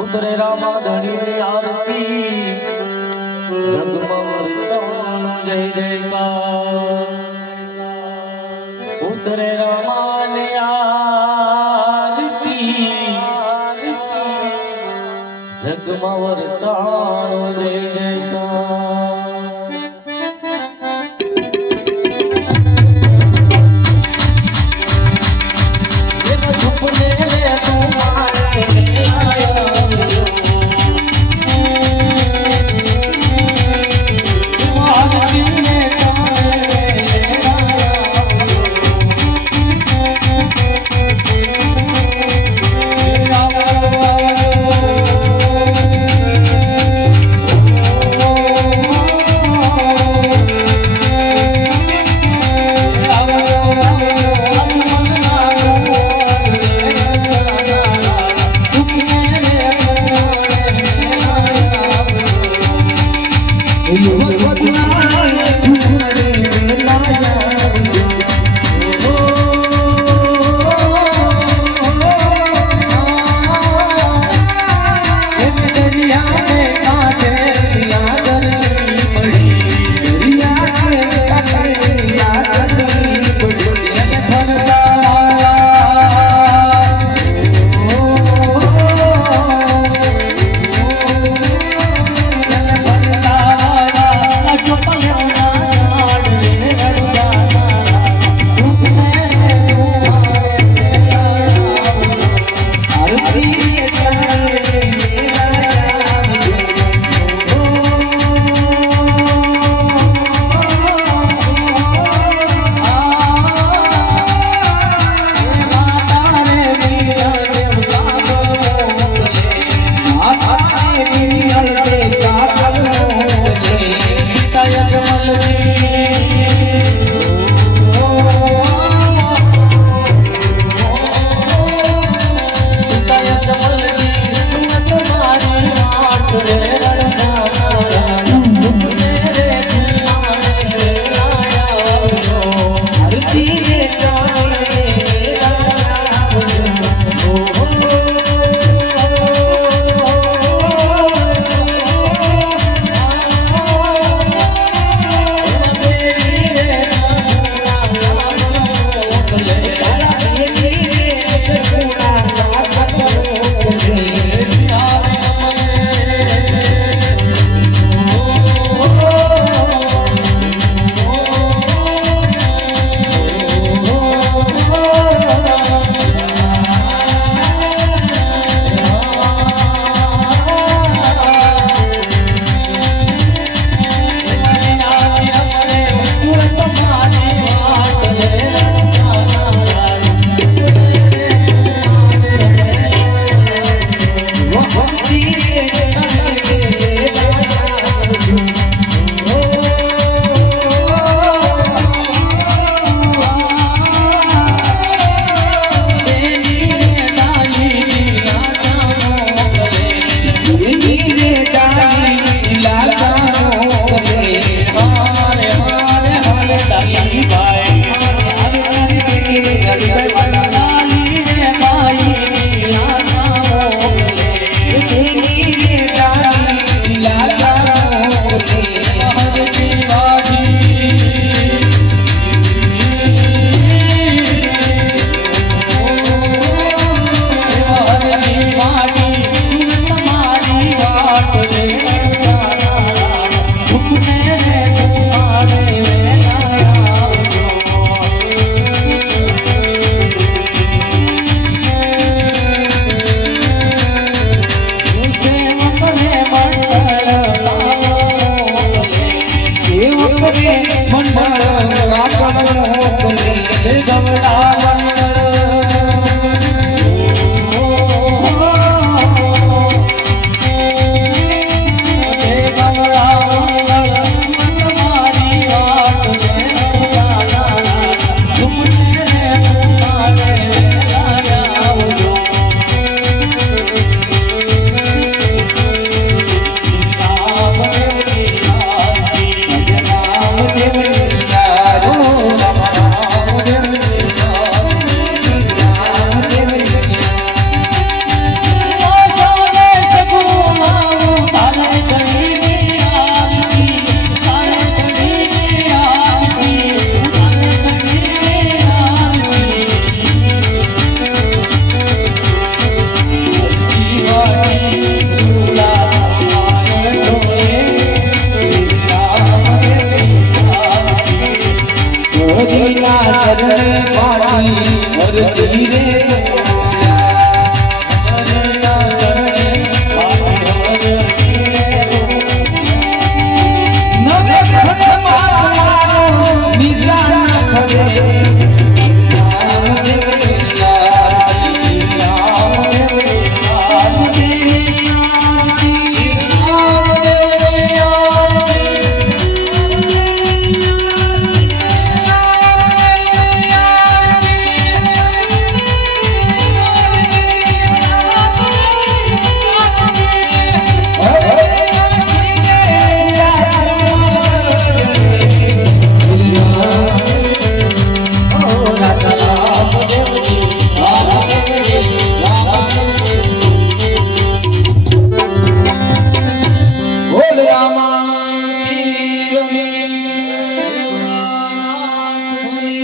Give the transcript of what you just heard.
ઉતરે રામા ધણીની આરતી. જગમગ જય જયકાર ઉતરે રામાની આરતી. જગમાં વરતાણો જય મોકલી જવડાવા તારા ચરણ પાણી ભરતી રે